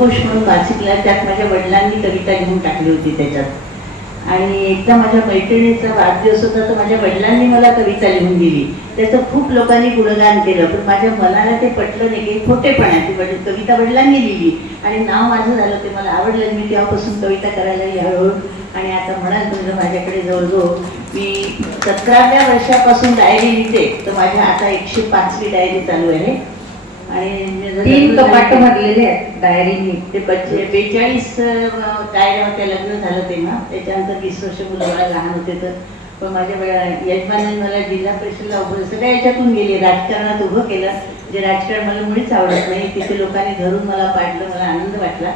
शब्दकोश म्हणून नाशिकला, त्यात माझ्या वडिलांनी कविता लिहून टाकली होती त्याच्यात. आणि एकदा माझ्या मैत्रिणीचा वाढदिवस होता, तर माझ्या वडिलांनी मला कविता लिहून दिली. त्याचं खूप लोकांनी गुणगान केलं, पण माझ्या मनाला ते पटलं नाही की खोटेपणा. ती कविता वडिलांनी लिहिली आणि नाव माझं झालं, ते मला आवडलं. मी तेव्हापासून कविता करायला हळूहळू. आणि आता म्हणाल तुझं माझ्याकडे जवळजवळ मी 17व्या वर्षापासून डायरी लिहिते, तर माझ्या आता 105वी डायरी चालू आहे. आणि 3 कपाट भरलेले आहेत डायरीनी. ते 42 डायऱ्या होत्या लग्न झालं तेव्हा. त्याच्यानंतर 20 वर्ष मुलं लहान होते. तर पण माझ्या यजमानाने मला जिल्हा परिषदला उभं, सगळ्या याच्यातून गेले, राजकारणात उभं केलं. जे राजकारण मला मुळीच आवडत नाही. तिथे लोकांनी धरून मला पाडलं, मला आनंद वाटला.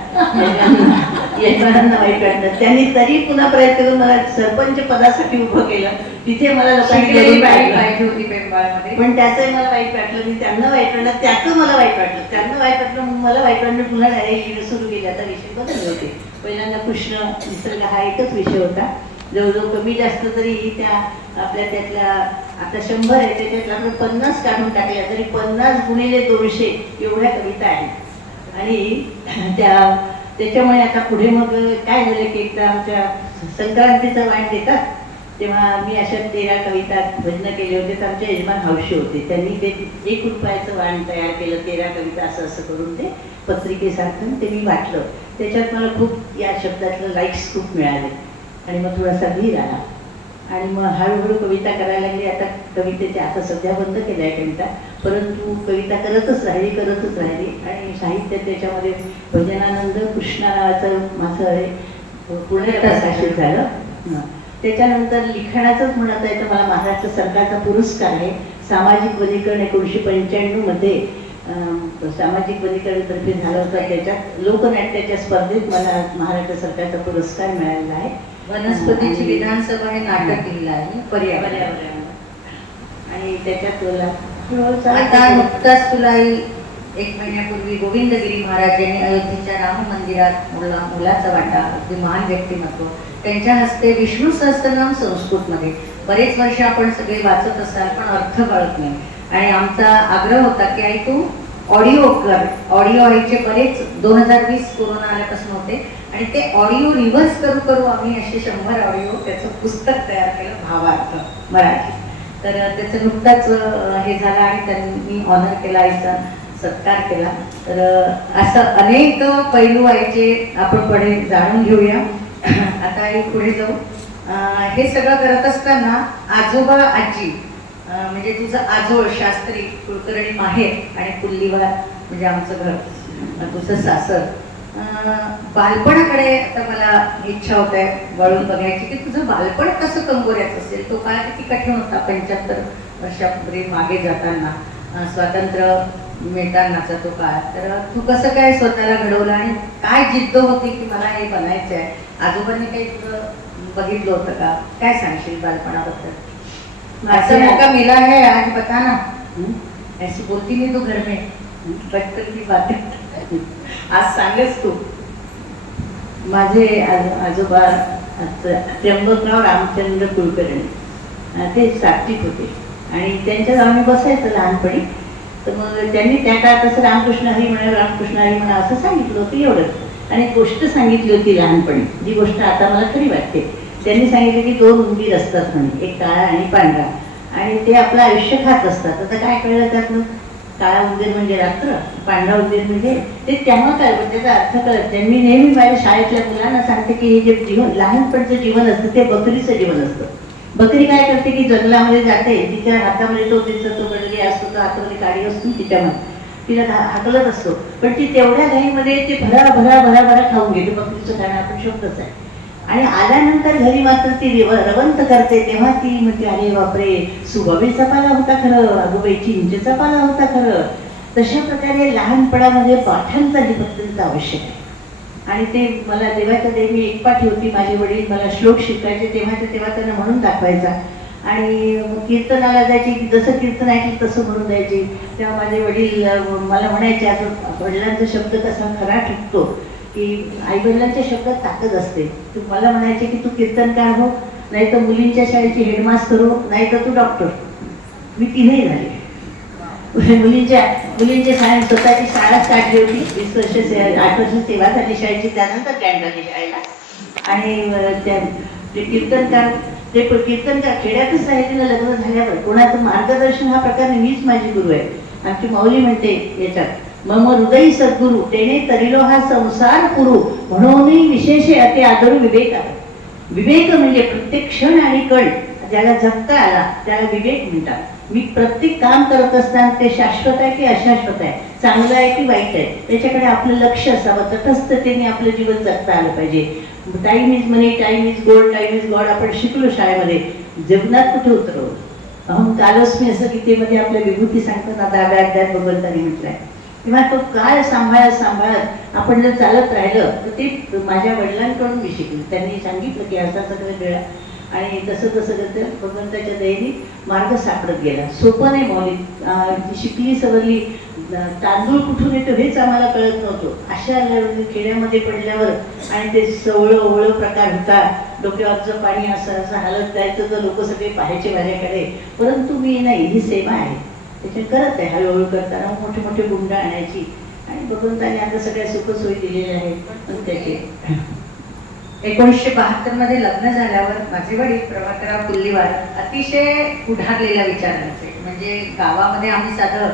यजमानांना वाईट वाटलं. त्यांनी तरी पुन्हा प्रयत्न करून मला सरपंच पदासाठी उभं केलं. तिथे मला लोकांनी पाहिजे होती पेंबाळमध्ये, पण त्याचंही मला वाईट वाटलं. मी त्यांना वाईट वाटलं, त्याचं मला वाईट वाटलं. त्यांना वाईट वाटलं म्हणून मला वाईट वाटलं. पुन्हा डायरेक्ट लिहिणं सुरू केली. आता विषय बदलले होते. पहिल्यांदा कृष्ण निसर्ग हा एकच विषय होता. जवळजवळ कमी जास्त तरी त्या आपल्या त्यातल्या आता 100 आहे, त्याच्यातल्या आपण 50 काढून टाकल्या तरी 50 गुणिले 200 एवढ्या कविता आहेत. आणि त्याच्यामुळे आता पुढे मग काय झालं की एकदा आमच्या संक्रांतीचं वाण देतात, तेव्हा मी अशा 13 कविता भजनं केले होते. तर आमचे यजमान हौशी होते, त्यांनी ते 1 रुपयाचं वाण तयार केलं. 13 कविता असं असं करून ते पत्रिकेसारखं ते मी वाटलं. त्याच्यात मला खूप या शब्दातलं लाईक्स खूप मिळाले आणि मग थोडासा धीर आला. आणि मग हळूहळू कविता करायला लागली. आता कवितेचे आता सध्या बंद केल्या आहे कविता, परंतु कविता करतच राहिली. आणि साहित्य त्याच्यामध्ये भजनानंद कृष्णा नावाचं माझं आहे, पुण्यात प्रकाशित झालं. त्याच्यानंतर लिखाणाचंच म्हणत आहे तर मला महाराष्ट्र सरकारचा पुरस्कार आहे. सामाजिक वनीकरण 1995 मध्ये सामाजिक वनीकरणतर्फे झालं होतं. त्याच्यात लोकनाट्याच्या स्पर्धेत मला महाराष्ट्र सरकारचा पुरस्कार मिळालेला आहे. वनस्पतीची विधानसभा हे नाटक लिहिलं आहे पर्यावरण. आणि त्याच्यात आता नुकताच तुला 1 महिन्यापूर्वी गोविंदगिरी महाराज यांनी अयोध्येच्या राम मंदिरात मुलाचा वाटा, अगदी महान व्यक्तिमत्व, त्यांच्या हस्ते विष्णू सहस्त्रनाम संस्कृतमध्ये बरेच वर्ष आपण सगळे वाचत असाल पण अर्थ कळत नाही. आणि आमचा आग्रह होता की आई तू ऑडिओ कर. ऑडिओ व्हायचे बरेच 2020 कोरोना आल्यापासून होते आणि ते ऑडिओ रिव्हर्स करू आम्ही असे 100 ऑडिओ त्याचं पुस्तक तयार केलं, भावार्थ मराठी. तर त्याचं नुकताच हे झालं आणि त्यांनी ऑनर केला, आईचा सत्कार केला. तर असं अनेक पैलू व्हायचे, आपण पुढे जाणून घेऊया. आता पुढे जाऊ. हे सगळं करत असताना आजोबा आजी म्हणजे तुझं आजोळ शास्त्री कुलकर्णी माहेर आणि कुल्लीवार म्हणजे आमचं घर, तुझं सासर. बालपणाकडे आता मला इच्छा होत आहे वळून बघायची की तुझं बालपण कसं कंगोऱ्याचं असेल. तो काळ किती कठीण होता 75 वर्षापूर्वी मागे जाताना, स्वातंत्र्य मिळतानाचा तो काळ. तर तू कसं काय स्वतःला घडवलं आणि काय जिद्द होती की मला हे बनायचं आहे? आजोबांनी काही तुझं बघितलं होतं का? काय सांगशील बालपणाबद्दल? ऐसा मौका मिला है आज बताना. ऐसी बोलती नहीं तो घर में बचपन की बातें आज सांगेस तू. माझे आजोबा त्र्यंबकराव रामचंद्र कुलकर्णी ते सात्विक होते आणि त्यांच्यात आम्ही बसायचं लहानपणी. तर मग त्यांनी त्या काळात असं रामकृष्ण हरी म्हणा असं सांगितलं होतं एवढंच. आणि एक गोष्ट सांगितली होती लहानपणी, जी गोष्ट आता मला खरी वाटते. त्यांनी सांगितलं की 2 उंदीर असतात म्हणे, एक काळा आणि पांढरा, आणि ते आपलं आयुष्य खात असतात. आता काय कळलं त्यातलं? काळा उंदीर म्हणजे रात्र, पांढरा उंदीर म्हणजे ते तेव्हा कळलं, त्याचा अर्थ कळत नाही. मी नेहमी माझ्या शाळेतल्या मुलांना सांगते की हे जे जीवन लहानपणचं जीवन असतं ते बकरीचं जीवन असतं. बकरी काय करते की जंगलामध्ये जाते, तिच्या हातामध्ये तो गडगे असतो, तो हातामध्ये काडी असतो, तिच्यामध्ये तिला हाकलत असतो. पण ती तेवढ्या घाईमध्ये ते भरा भरा भरा भरा खाऊन घेते. बकरीचं खाणं आपण शब्दच आहे. आणि आल्यानंतर घरी मात्र ती रवंत करते, तेव्हा ती म्हणते अरे बापरे, सुबाबीचा पाला होता खरं, अगोबाई चिंचेचा पाला होता खरं. तशा प्रकारे लहानपणामध्ये पाठांतर हे अत्यंत आवश्यक आहे. आणि ते मला देवाच्या देवी एकपाठी होती. माझे वडील मला श्लोक शिकायचे, तेव्हा त्यांना म्हणून दाखवायचा. आणि कीर्तनाला जायची की जसं कीर्तन ऐकलं तसं म्हणून द्यायची. तेव्हा माझे वडील मला म्हणायचे, आता वडिलांचा शब्द कसा खरा ठिकतो की आईवडिलांच्या शब्दात ताकद असते. तू मला म्हणायचे की तू कीर्तनकार हो, नाही तर मुलींच्या शाळेची हेडमास्टर हो, नाही तर तू डॉक्टर. मी 3ही झाले. मुलींच्या शाळेत स्वतःची शाळा काढली होती. 20 वर्ष 8 वर्ष सेवा झाली शाळेची, त्यानंतर जॉईन झाली शाळेला. आणि ते कीर्तनकार खेड्यातच राहिलेलं लग्न झाल्यावर कोणाचं मार्गदर्शन हा प्रकार मीच माझी गुरु आहे. आमची माऊली म्हणते याच्यात, मम हृदयी सद्गुरु तेने तरिलो हा संसार पुरू, म्हणून विशेष अति आदरू विवेक. विवेक म्हणजे प्रत्येक क्षण आणि कण ज्याला जगता आला त्याला विवेक म्हणतात. मी प्रत्येक काम करत असताना ते शाश्वत आहे की अशाश्वत आहे, चांगलं आहे की वाईट आहे, त्याच्याकडे आपलं लक्ष असावं. तटस्थतेने आपलं जीवन जगता आलं पाहिजे. Time is money, time is gold, time is God आपण शिकलो शाळेमध्ये. जगण्यात कुठे उतरवलं अहम कालस्मी असं गीतेमध्ये आपल्या विभूती सांगताना 10व्या अध्यायात भगवंतांनी म्हटलंय. तेव्हा तो काळ सांभाळत आपण जर चालत राहिलं तर ते माझ्या वडिलांकडून मी शिकलो. त्यांनी सांगितलं की असा सगळं वेळा, आणि तसं भगवंताच्या दयेने मार्ग सापडत गेला. सोपं नाही मौलिक. शिकली सवरली तांदूळ कुठून येतो हेच आम्हाला कळत नव्हतं. अशा खेड्यामध्ये पडल्यावर आणि ते सवळं ओवळं प्रकार होता. डोक्यावरचं पाणी असं असं हालत जायचं तर लोक सगळे पाहायचे माझ्याकडे. परंतु मी नाही, ही सेवा आहे त्याच्या करत आहे. हळूहळू करताना मोठे मोठे गुंड आणायची आणि भगवंताने आता सगळ्या सुखसोयी दिलेल्या आहेत. पण त्याचे 1972 मध्ये लग्न झाल्यावर माझे वडील प्रभाकरराव कुल्लीवार अतिशय पुढारलेल्या विचारांचे. म्हणजे गावामध्ये आम्ही साधं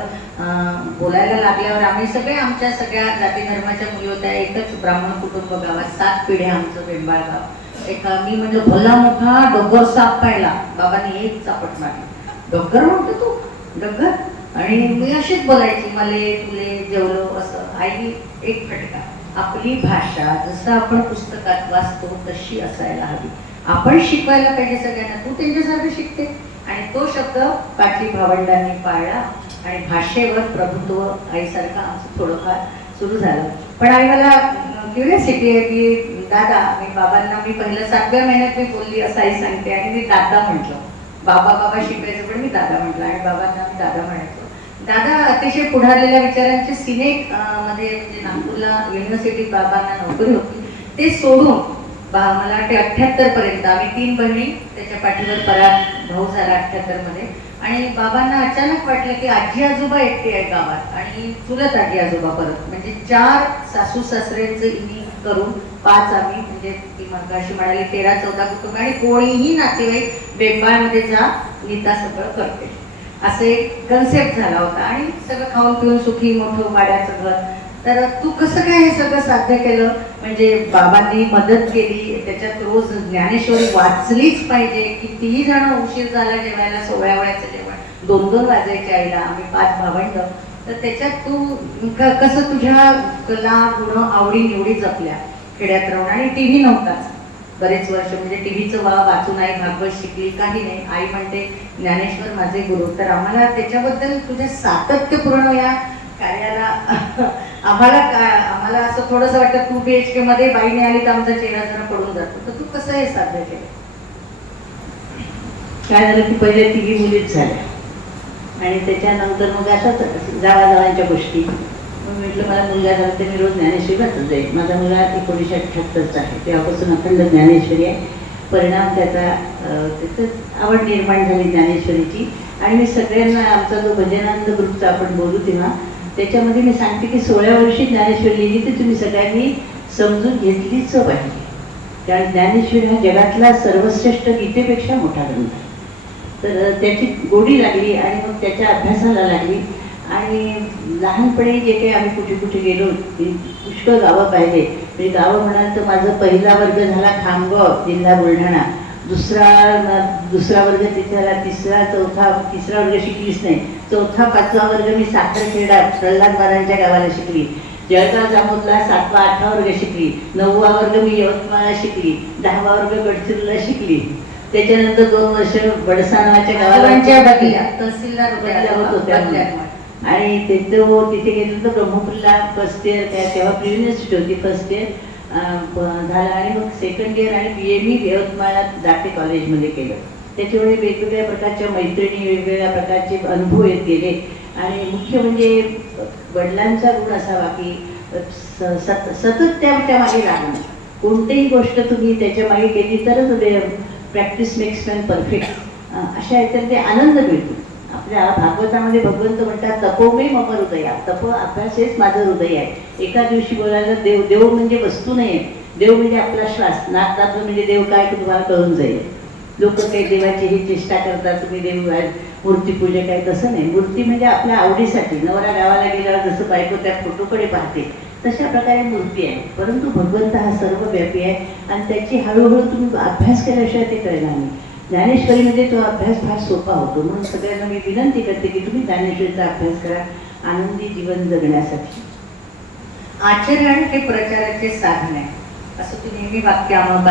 बोलायला लागल्यावर आम्ही आमच्या सगळ्या जाती धर्माच्या मुली होत्या. एकच ब्राह्मण कुटुंब गावात, 7 पिढ्या आमचं बेंबाळ गाव. मी म्हणलं भला मोठा डोगर साप पाहिला. बाबांनी एक चापट मारली. डोगर म्हणतो तू डोगर? आणि मी अशीच बोलायची, मले तुले जेवलो असं. आई एक फटका. आपली भाषा जसं आपण पुस्तकात वाचतो तशी असायला हवी. आपण शिकवायला पाहिजे सगळ्यांना. तू त्यांच्यासारखं शिकते. आणि तो शब्द पाटली भावंडांनी पाळला आणि भाषेवर प्रभुत्व आईसारखं आमचं थोडंफार सुरू झालं. पण आई मला क्युरियोसिटी आहे की दादा, मी बाबांना मी पहिलं 7व्या महिन्यात मी बोलली असं आई सांगते आणि मी दादा म्हटलं. बाबा शिकायचं पण मी दादा म्हटलं आणि बाबांना मी दादा म्हणायचो. दादा अतिशय पुढारलेल्या विचारांचे. सिनेट मध्ये म्हणजे नागपूरला युनिव्हर्सिटीत बाबांना नोकरी होती. ते सोडून मला वाटते 78 पर्यंत आम्ही 3 बहिणी, त्याच्या पाठीवर पराग भाऊ झाला 78 मध्ये. आणि बाबांना अचानक वाटलं की आजी आजोबा एकटे आहे गावात आणि चुलत आजी आजोबा परत, म्हणजे 4 सासू सासऱ्यांचं इनी करून 5 आम्ही, म्हणजे ती मगाशी म्हणाली 13-14 कुटुंब आणि कोणीही नातेवाईक बेंबाळमध्ये जा, नीता सगळं करते, असं एक कन्सेप्ट झाला होता. आणि सगळं खाऊन पिऊन सुखी मोठं वाड्याचं घर. तर तू कसं काय हे सगळं साध्य केलं? म्हणजे बाबांनी मदत केली, त्याच्यात रोज ज्ञानेश्वरी वाचलीच पाहिजे. कितीही जण उशीर झाला जेवायला, 16 वेळाचं जेवण 2-2 वाजायचे आईला. आम्ही 5 भावंड. तर त्याच्यात तू कसं तुझ्या कला गुण आवडी निवडी जपल्या खेड्यात राहून? आणि टीव्ही नव्हताच बरेच वर्ष, म्हणजे टीव्हीचं वाचून आई भागवत शिकली, काही नाही. आई म्हणते ज्ञानेश्वर माझे गुरु. तर आम्हाला त्याच्याबद्दल तुझ्या सातत्यपूर्ण या कार्याला आम्हाला असं थोडंसं वाटतं 2 BHK मध्ये बाईने आली तर आमचा चेहरा जरा पडून जातो. तर तू कसं हे साध्य केलं? काय झालं की पहिले 3 मुलीच झाल्या आणि त्याच्यानंतर मग अशाच जावाजावांच्या गोष्टी. मग म्हटलं मला मुलगा झाला तर मी रोज ज्ञानेश्वरी वाचत जाईल. माझा मुलगा 1978चा आहे. तेव्हापासून अखंड ज्ञानेश्वरी आहे. परिणाम त्याचं आवड निर्माण झाली ज्ञानेश्वरीची. आणि मी सगळ्यांना, आमचा जो भजनानंद ग्रुपचा आपण बोलू तेव्हा त्याच्यामध्ये मी सांगते की 16व्या वर्षी ज्ञानेश्वरी लिहिली तर तुम्ही सगळ्यांनी समजून घेतलीच पाहिजे. कारण ज्ञानेश्वरी हा जगातला सर्वश्रेष्ठ गीतेपेक्षा मोठा ग्रंथ आहे. तर त्याची गोडी लागली आणि मग त्याच्या अभ्यासाला लागली. आणि लहानपणी जे काही आम्ही कुठे कुठे गेलो पुष्कळ गावं पाहिले. म्हणजे गावं म्हणाल तर माझा पहिला वर्ग झाला खामगाव, जिल्हा बुलढाणा. दुसरा वर्ग तिथे झाला. तिसरा वर्ग शिकलीच नाही. 4था 5वा वर्ग मी साखरखेडा प्रल्हाद महाराजांच्या गावाला शिकली. जळगाव जामोदला 7वा 8वा वर्ग शिकली. 9वा वर्ग मी यवतमाळला शिकली. 10वा वर्ग गडचिरोलीला शिकली. त्याच्यानंतर 2 वर्ष बडसा नावाच्या गावाला तहसीलदार होत होत्या. आणि तिथे गेल्यानंतर ब्रह्मपूरला फर्स्ट इयर, तेव्हा प्री युनिव्हर्सिटी होती, फर्स्ट इयर झालं. आणि मग सेकंड इयर आणि BA मी यवतमाळला दाते कॉलेजमध्ये केलं. त्याच्यामुळे वेगवेगळ्या प्रकारच्या मैत्रिणी, वेगवेगळ्या प्रकारचे अनुभव येत गेले. आणि मुख्य म्हणजे वडिलांचा गुण असावा की सतत त्याच्या मागे लागणं. कोणतीही गोष्ट तुम्ही त्याच्या मागे केली तरच प्रॅक्टिस मेक्स मॅन परफेक्ट. अशा याच्यात ते आनंद मिळतो. आपल्या भागवतामध्ये भगवंत म्हणतात तपोमे मम हृदया, तप अभ्यास हेच माझं हृदय आहे. एका दिवशी बोलायला देव, देव म्हणजे वस्तू नाही आहे, देव म्हणजे आपला श्वास. नाकातलं म्हणजे देव काय तुम्हाला कळून जाईल. लोक काही देवाची ही चेष्टा करतात, तुम्ही देव मूर्तीपूजा काय, तसं नाही. मूर्ती म्हणजे आपल्या आवडीसाठी. नवरा गावाला गेल्यावर जसं बायको त्या फोटोकडे पाहते तशा प्रकारे मूर्ती आहे. परंतु भगवंत हा सर्वव्यापी आहे आणि त्याची हळूहळू तुम्ही अभ्यास केल्याशिवाय ते कळणार नाही. ज्ञानेश्वरीमध्ये तो अभ्यास फार सोपा होतो. म्हणून सगळ्यांना मी विनंती करते की तुम्ही ज्ञानेश्वरीचा अभ्यास करा आनंदी जीवन जगण्यासाठी. आचरण हे प्रचाराचे साधन आहे असं तू नेहमी वाक्य आम्हाला